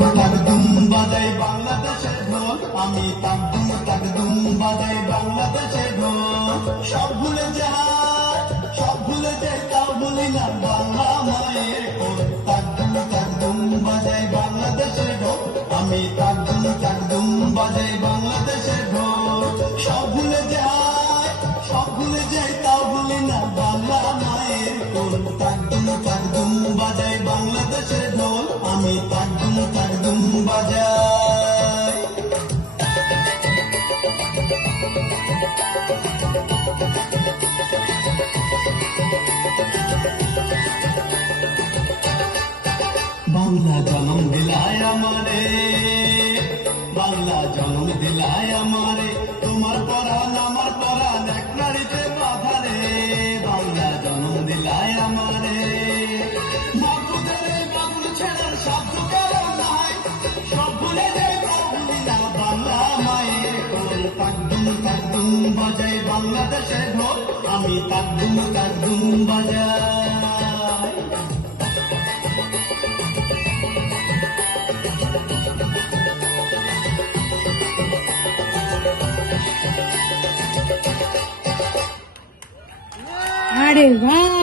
তাকদুম বাজাই বাংলাদেশের ঢোল, আমি তাকদুম বাজাই বাংলাদেশের ঢোল। সব ভুলে যায়, সব ভুলে যায়, তাও বলি না বাংলা মায়ের কোল। তাকদুম বাজাই বাংলাদেশের ঢোল, আমি তাকদুম বাজাই বাংলাদেশের ঢোল। সব ভুলে যায়, সব ভুলে যায়, তাও বলি না বাংলা মায়ের কোল। তাকদুম বাজাই বাংলাদেশের ঢোল, আমি তাকদুম বাজাই। বাংলা জনম দিলায় আমারে, বাংলা জনম দিলায় আমারে, তোমার পরাণ আমার পরাণ এক নারীতে বাঁধা রে। বাংলা জনম দিলায় আমারে, মাগুদের বাবুল ছেড়ার শব্দ কারণ নাই, সব ভুলে যায় তাও ভুলি না বাংলা মায়ের কোল। তাকদুম বাজাই বাংলাদেশের ঢোল, আমি তাকদুম বাজাই। अरे वाह।